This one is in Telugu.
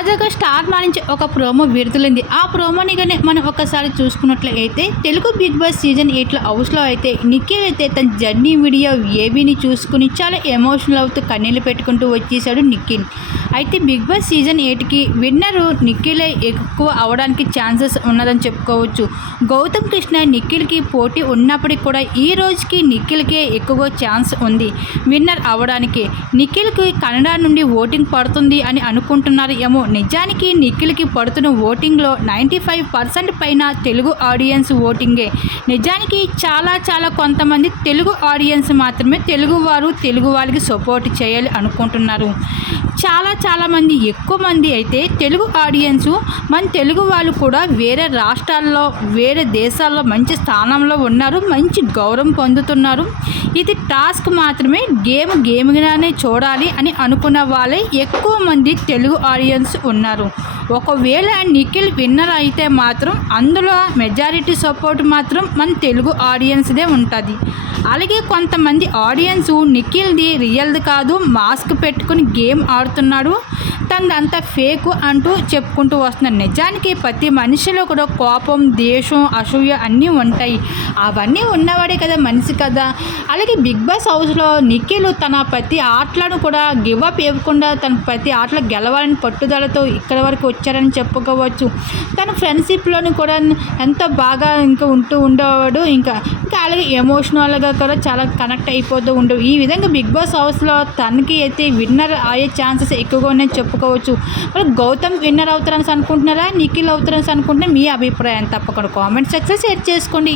తాజాగా స్టార్ మా నుంచి ఒక ప్రోమో విడుదలైంది. ఆ ప్రోమోని కానీ మనం ఒకసారి చూసుకున్నట్లయితే తెలుగు బిగ్ బాస్ సీజన్ 8 హౌస్లో అయితే నిఖిల్ అయితే తన జర్నీ వీడియో ఏబీని చూసుకుని చాలా ఎమోషనల్ అవుతూ కన్నీళ్ళు పెట్టుకుంటూ వచ్చేసాడు నిఖిల్. అయితే బిగ్ బాస్ సీజన్ 8కి విన్నరు నిఖిలే ఎక్కువ అవడానికి ఛాన్సెస్ ఉన్నదని చెప్పుకోవచ్చు. గౌతమ్ కృష్ణ నిఖిల్కి పోటీ ఉన్నప్పటికీ కూడా ఈ రోజుకి నిఖిల్కే ఎక్కువ ఛాన్స్ ఉంది విన్నర్ అవడానికి. నిఖిల్కి కన్నడ నుండి ఓటింగ్ పడుతుంది అని అనుకుంటున్నారు ఏమో. నిజానికి నిఖిల్కి పడుతున్న ఓటింగ్లో 95% పైన తెలుగు ఆడియన్స్ ఓటింగే. నిజానికి చాలా కొంతమంది తెలుగు ఆడియన్స్ మాత్రమే తెలుగు వాళ్ళకి సపోర్ట్ చేయాలి అనుకుంటున్నారు. చాలామంది ఎక్కువ మంది అయితే తెలుగు ఆడియన్స్ మన తెలుగు వాళ్ళు కూడా వేరే రాష్ట్రాల్లో వేరే దేశాల్లో మంచి స్థానంలో ఉన్నారు, మంచి గౌరవం పొందుతున్నారు. ఇది టాస్క్ మాత్రమే, గేమ్గానే చూడాలి అని అనుకున్న వాళ్ళే ఎక్కువ మంది తెలుగు ఆడియన్స్ ఉన్నారు. ఒకవేళ నిఖిల్ విన్నర్ అయితే మాత్రం అందులో మెజారిటీ సపోర్ట్ మాత్రం మన తెలుగు ఆడియన్స్దే ఉంటుంది. అలాగే కొంతమంది ఆడియన్స్ నిఖిల్ది రియల్ది కాదు, మాస్క్ పెట్టుకుని గేమ్ ఆడుతున్నాడు, తనదంతా ఫేక్ అంటూ చెప్పుకుంటూ వస్తున్నారు. నిజానికి ప్రతి మనిషిలో కూడా కోపం, దేశం, అసూయ అన్నీ ఉంటాయి. అవన్నీ ఉన్నవాడే కదా మనిషి కదా. అలాగే బిగ్ బాస్ హౌస్లో నిఖిల్ తన ప్రతి ఆటలను కూడా గివ్ అప్ ఇవ్వకుండా తన ప్రతి ఆటలో గెలవాలని పట్టుదలతో ఇక్కడి వరకు వచ్చారని చెప్పుకోవచ్చు. తన ఫ్రెండ్షిప్లోని కూడా ఎంతో బాగా ఉంటూ ఉండేవాడు. ఇంకా అలాగే ఎమోషనల్గా కూడా చాలా కనెక్ట్ అయిపోతూ ఉండవు. ఈ విధంగా బిగ్ బాస్ హౌస్లో తనకి అయితే విన్నర్ అయ్యే ఛాన్సెస్ ఎక్కువగా ఉన్నాయని చెప్పుకోవచ్చు. మరి గౌతమ్ విన్నర్ అవుతారని అనుకుంటున్నారా, నిఖిల్ అవుతారని అనుకుంటున్నారా? మీ అభిప్రాయం తప్పకుండా కామెంట్ సెక్షన్ షేర్ చేసుకోండి.